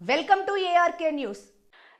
Welcome to ARK news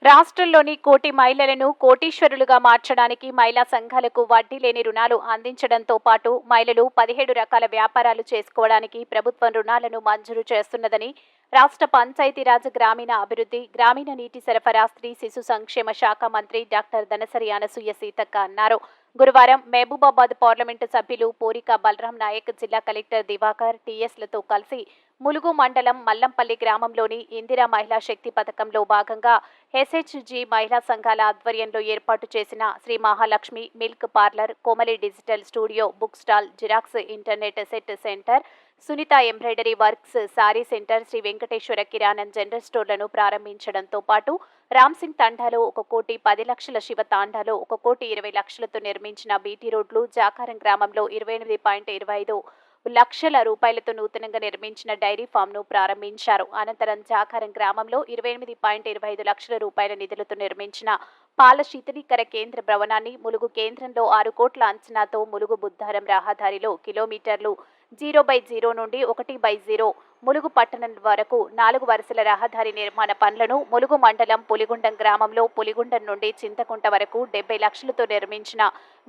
రాష్ట్రంలోని కోటి మహిళలను కోటీశ్వరులుగా మార్చడానికి మహిళా సంఘాలకు వడ్డీ లేని రుణాలు అందించడంతో పాటు మహిళలు పదిహేడు రకాల వ్యాపారాలు చేసుకోవడానికి ప్రభుత్వం రుణాలను మంజూరు చేస్తున్నదని రాష్ట్ర పంచాయతీరాజ్ గ్రామీణ అభివృద్ధి గ్రామీణ నీటి సరఫరా స్త్రీ శిశు సంక్షేమ శాఖ మంత్రి డాక్టర్ దనసరి అనసూయ సీతక్క అన్నారు. గురువారం మహబూబాబాద్ పార్లమెంటు సభ్యులు పూరిక బలరాం నాయక్ జిల్లా కలెక్టర్ దివాకర్ టీఎస్లతో కలిసి ములుగు మండలం మల్లంపల్లి గ్రామంలోని ఇందిరా మహిళా శక్తి పథకంలో భాగంగా ఎస్హెచ్జి మహిళా సంఘాల ఆధ్వర్యంలో ఏర్పాటు చేసిన Sri Mahalakshmi milk parlour Komali digital studio book stall xerox internet set centre Sunitha embroidery works sari centre Sri Venkateswara కిరాణం జనరల్ స్టోర్లను ప్రారంభించడంతో పాటు రామ్ సింగ్ తాండాలో ఒక కోటి పది లక్షల శివ తాండాలో ఒక కోటి ఇరవై లక్షలతో నిర్మించిన బీటీ రోడ్లు జాకారం గ్రామంలో ఇరవై ఎనిమిది పాయింట్ ఇరవై ఐదు లక్షల రూపాయలతో నూతనంగా నిర్మించిన డైరీ ఫామ్ను ప్రారంభించారు. అనంతరం జాకారం గ్రామంలో ఇరవై ఎనిమిది పాయింట్ ఇరవై ఐదు లక్షల రూపాయల నిధులతో నిర్మించిన పాల శీతలీకర కేంద్ర భవనాన్ని ములుగు కేంద్రంలో ఆరు కోట్ల అంచనాతో ములుగు బుద్ధారం రహదారిలో కిలోమీటర్లు జీరో బై జీరో నుండి ఒకటి బై జీరో ములుగు పట్టణం వరకు నాలుగు వరుసల రహదారి నిర్మాణ పనులను ములుగు మండలం పులిగుండం గ్రామంలో పులిగుండం నుండి చింతకుంట వరకు డెబ్బై లక్షలతో నిర్మించిన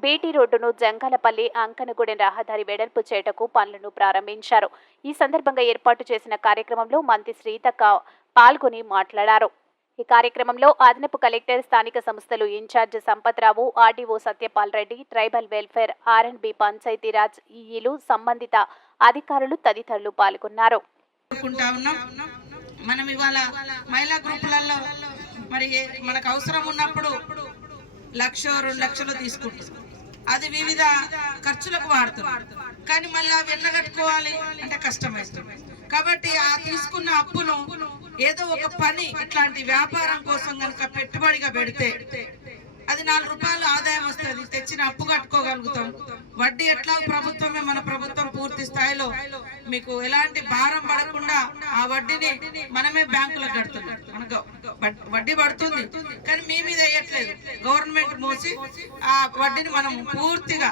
బీటీ రోడ్డును జంగాలపల్లి అంకనగూడెం రహదారి వెడల్పు చేటకు పనులను ప్రారంభించారు. ఈ సందర్భంగా ఏర్పాటు చేసిన కార్యక్రమంలో మంత్రి శ్రీతక్క పాల్గొని మాట్లాడారు. ఈ కార్యక్రమంలో అదనపు కలెక్టర్ స్థానిక సంస్థలు in charge Sampathrao RDO Satyapal Reddy tribal welfare R Panchayati Raj ఈఈలు సంబంధిత అధికారులు తదితరులు పాల్గొన్నారు. మనం ఇవాళ మహిళా గ్రూపులలో మరి మనకు అవసరం ఉన్నప్పుడు లక్ష రెండు లక్షలు తీసుకుంటాం. అది వివిధ ఖర్చులకు వాడుతున్నాం కానీ మళ్ళీ అవి ఎన్నగట్టుకోవాలి అంటే కష్టమవుతుంది కాబట్టి ఆ తీసుకున్న అప్పును ఏదో ఒక పని ఇట్లాంటి వ్యాపారం కోసం కనుక పెట్టుబడిగా పెడితే అది నాలుగు రూపాయలు ఆదాయం వస్తుంది. తెచ్చిన అప్పు కట్టుకోగలుగుతాం. వడ్డీ ఎట్లా ప్రభుత్వమే మన ప్రభుత్వం పూర్తి స్థాయిలో మీకు ఎలాంటి భారం పడకుండా ఆ వడ్డీని మనమే బ్యాంకులకు కడుతున్నాం. మనకు వడ్డీ పడుతుంది. కానీ మీ మీద వేయట్లేదు. గవర్నమెంట్ మోసి ఆ వడ్డీని మనం పూర్తిగా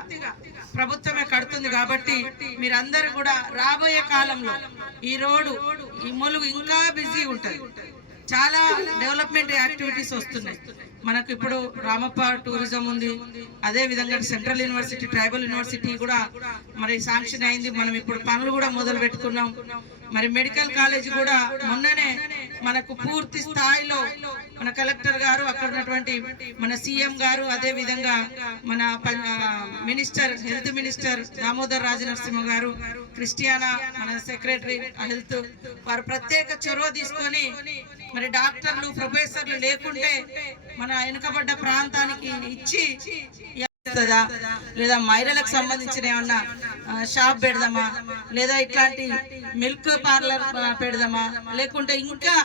ప్రభుత్వమే కడుతుంది కాబట్టి మీరందరూ కూడా రాబోయే కాలంలో ఈ రోడ్డు ఈ మొలుగు ఇంకా బిజీ ఉంటుంది. చాలా డెవలప్మెంట్ యాక్టివిటీస్ వస్తున్నాయి. మనకు ఇప్పుడు రామప్ప టూరిజం ఉంది. అదే విధంగా సెంట్రల్ యూనివర్సిటీ ట్రైబల్ యూనివర్సిటీ కూడా మరి శాంక్షన్ అయింది. మనం ఇప్పుడు పనులు కూడా మొదలు పెట్టుకున్నాం మరి మెడికల్ కాలేజ్ కూడా మొన్ననే మనకు పూర్తి స్థాయిలో మన కలెక్టర్ గారు అక్కడ ఉన్నటువంటి మన సీఎం గారు అదే విధంగా మన minister health minister Damodar Rajanarasimha గారు క్రిస్టియానా మన సెక్రటరీ హెల్త్ వారు ప్రత్యేక చొరవ తీసుకొని మరి డాక్టర్లు ప్రొఫెసర్లు లేకుంటే మన వెనుకబడ్డ ప్రాంతానికి ఇచ్చి వస్తుందా? లేదా మహిళలకు సంబంధించిన ఏమన్నా షాప్ పెడదామా లేదా ఇట్లాంటి మిల్క్ పార్లర్ పెడదామా లేకుంటే ఇంకా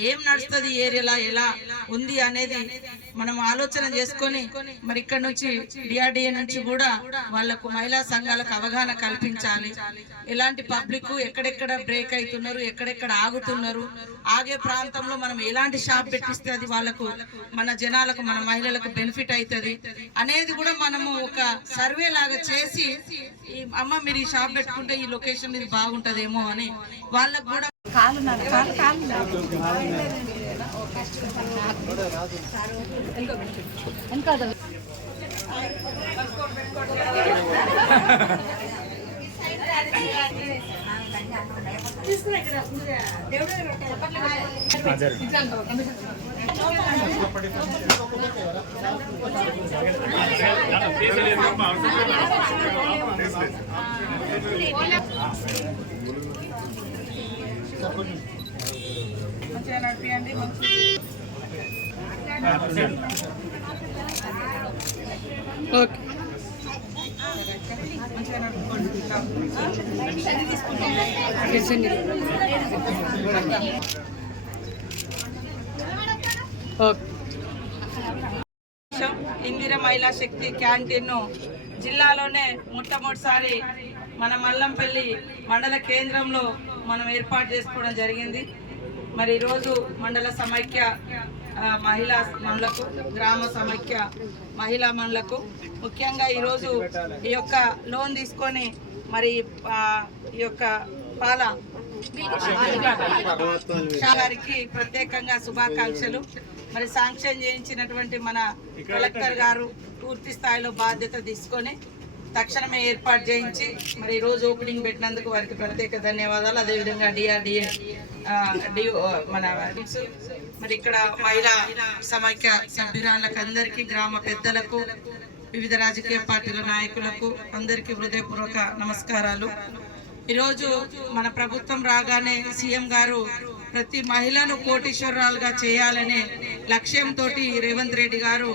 ఏం నడుస్తుంది ఏరియాలో ఎలా ఉంది అనేది మనం ఆలోచన చేసుకొని మరి ఇక్కడ నుంచి డిఆర్డిఏ నుంచి కూడా వాళ్ళకు మహిళా సంఘాలకు అవగాహన కల్పించాలి. ఎలాంటి పబ్లిక్ ఎక్కడెక్కడ బ్రేక్ అవుతున్నారు ఎక్కడెక్కడ ఆగుతున్నారు ఆగే ప్రాంతంలో మనం ఎలాంటి షాప్ పెట్టిస్తే అది వాళ్ళకు మన జనాలకు మన మహిళలకు బెనిఫిట్ అవుతుంది అనేది కూడా మనము ఒక సర్వే లాగా చేసి అమ్మ మీరు ఈ షాప్ పెట్టుకుంటే ఈ లొకేషన్ ఇది బాగుంటుందేమో అని వాళ్ళకు కూడా కాలు కాలు కాలు ఎంత తీసుకున్నా మంచిగా నడిపియండి మంచి మంచిగా నడుపుకోండి. ఇందిర మహిళా శక్తి క్యాంటీన్ జిల్లాలోనే మొట్టమొదటిసారి మన మల్లంపల్లి మండల కేంద్రంలో మనం ఏర్పాటు చేసుకోవడం జరిగింది. మరి ఈరోజు మండల సమైక్య మహిళా మనులకు గ్రామ సమైక్య మహిళా మనులకు ముఖ్యంగా ఈరోజు ఈ యొక్క లోన్ తీసుకొని మరి ఈ యొక్క పాల గారికి ప్రత్యేకంగా శుభాకాంక్షలు. మరి శాంక్షన్ చేయించినటువంటి మన కలెక్టర్ గారు పూర్తి స్థాయిలో బాధ్యత తీసుకొని తక్షణమే ఏర్పాటు చేయించి మరి ఈ రోజు ఓపెనింగ్ పెట్టినందుకు వారికి ప్రత్యేక ధన్యవాదాలు. అదేవిధంగా డిఆర్డిఏ మన మరి ఇక్కడ మహిళా సమైక్య సభ్యురాళ్ళకు అందరికీ గ్రామ పెద్దలకు వివిధ రాజకీయ పార్టీల నాయకులకు అందరికీ హృదయపూర్వక నమస్కారాలు. ఈరోజు మన ప్రభుత్వం రాగానే సీఎం గారు ప్రతి మహిళను కోటీశ్వరాలుగా చేయాలనే లక్ష్యంతో రేవంత్ రెడ్డి గారు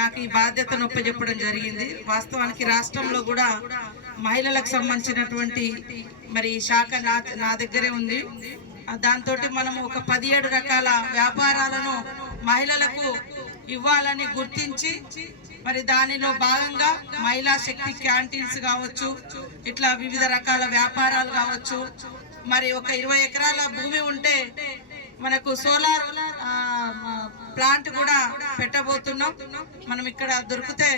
నాకు ఈ బాధ్యతను ఒప్పజెప్పడం జరిగింది. వాస్తవానికి రాష్ట్రంలో కూడా మహిళలకు సంబంధించినటువంటి మరి ఈ శాఖ నా నా దగ్గరే ఉంది. దాంతో మనము ఒక పదిహేడు రకాల వ్యాపారాలను మహిళలకు ఇవ్వాలని గుర్తించి మరి దానిలో భాగంగా మహిళా శక్తి క్యాంటీన్స్ కావచ్చు ఇట్లా వివిధ రకాల వ్యాపారాలు కావచ్చు. మరి ఒక ఇరవై ఎకరాల భూమి ఉంటే మనకు సోలార్ ప్లాంట్ కూడా పెట్టబోతున్నాం. మనం ఇక్కడ దొరికితే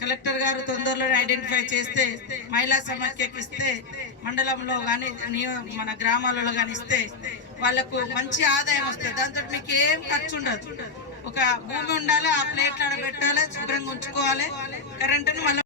కలెక్టర్ గారు తొందరలోనే ఐడెంటిఫై చేస్తే మహిళా సమాఖ్యకి ఇస్తే మండలంలో కానీ మన గ్రామాలలో కానీ ఇస్తే వాళ్ళకు మంచి ఆదాయం వస్తుంది. దాంతో మీకు ఏం ఖర్చు ఉండదు. ఒక భూమి ఉండాలి ఆ ప్లేట్లు ఆడ పెట్టాలి శుభ్రంగా ఉంచుకోవాలి కరెంటును మళ్ళీ